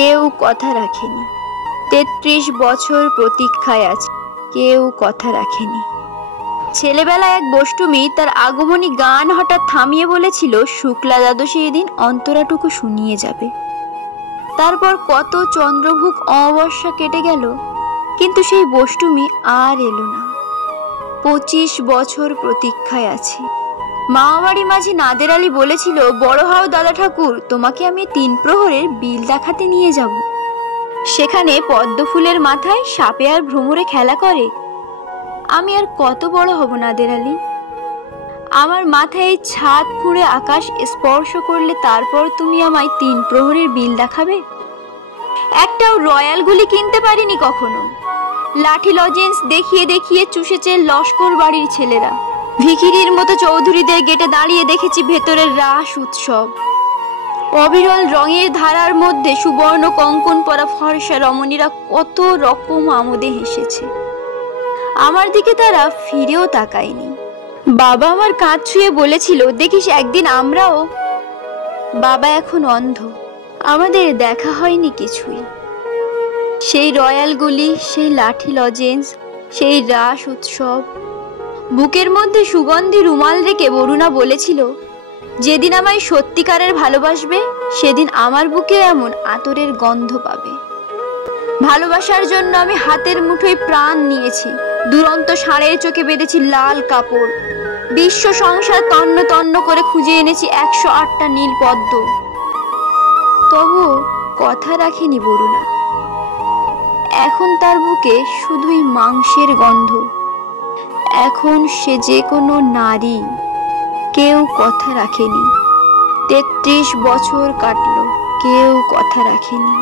কেউ কথা রাখেনি। ৩৩ বছর প্রতীক্ষায় আছে, কেউ কথা রাখেনি। ছেলেবেলায় এক বষ্টমী তার আগমনী গান হঠাৎ থামিয়ে বলেছিল শুক্লা দ্বাদশী এদিন অন্তরাটুকু শুনিয়ে যাবে। তারপর কত চন্দ্রভুক অমাবস্যা কেটে গেল, কিন্তু সেই বষ্টমী আর এলো না। ২৫ বছর প্রতীক্ষায় আছি। মামাবাড়ি মাঝি নাদের আলী বলেছিল, বড় হও দাদা ঠাকুর, তোমাকে আমি ৩ প্রহরের বিল দেখাতে নিয়ে যাব। সেখানে পদ্ম ফুলের মাথায় সাপে আর ভ্রমরে খেলা করে। আমি আর কত বড় হব নাদের আলী? আমার মাথায় ছাদ ফুঁড়ে আকাশ স্পর্শ করলে তারপর তুমি আমায় ৩ প্রহরের বিল দেখাবে? একটাও রয়্যাল গুলি কিনতে পারিনি কখনো। লাঠি লজেন্স দেখিয়ে দেখিয়ে চুষেছে লস্কর বাড়ির ছেলেরা। ভিখিরির মতো চৌধুরীদের গেটে দাঁড়িয়ে দেখেছি ভেতরের রাস উৎসব। অবিরল রঙের ধারার মধ্যে সুবর্ণ কঙ্কন পরা ফর্সা রমণীরা কত রকম আমোদে হেসেছে। আমার দিকে তারা ফিরেও তাকায়নি। বাবা আমার কাঁধ ছুঁয়ে বলেছিল, দেখিস একদিন আমরাও। বাবা এখন অন্ধ, আমাদের দেখা হয়নি কিছুই। সেই রয়্যালগুলি, সেই লাঠি লজেন্স, সেই রাস উৎসব। বুকের মধ্যে সুগন্ধি রুমাল রেখে বরুণা বলেছিল, যেদিন আমায় সত্যিকারের ভালোবাসবে সেদিন আমার বুকে এমন আতরের গন্ধ পাবে। ভালোবাসার জন্য আমি হাতের মুঠোয় প্রাণ নিয়েছি। দুরন্ত ষাঁড়ের চোখে বেঁধেছি লাল কাপড়। বিশ্ব সংসার তন্ন তন্ন করে খুঁজে এনেছি ১০৮টা নীল পদ্ম। তবু কথা রাখেনি বরুণা। এখন তার বুকে শুধুই মাংসের গন্ধ। এখন সে যে কোনো নারী। কেউ কথা রাখেনি। ৩৩ বছর কাটলো, কেউ কথা রাখেনি।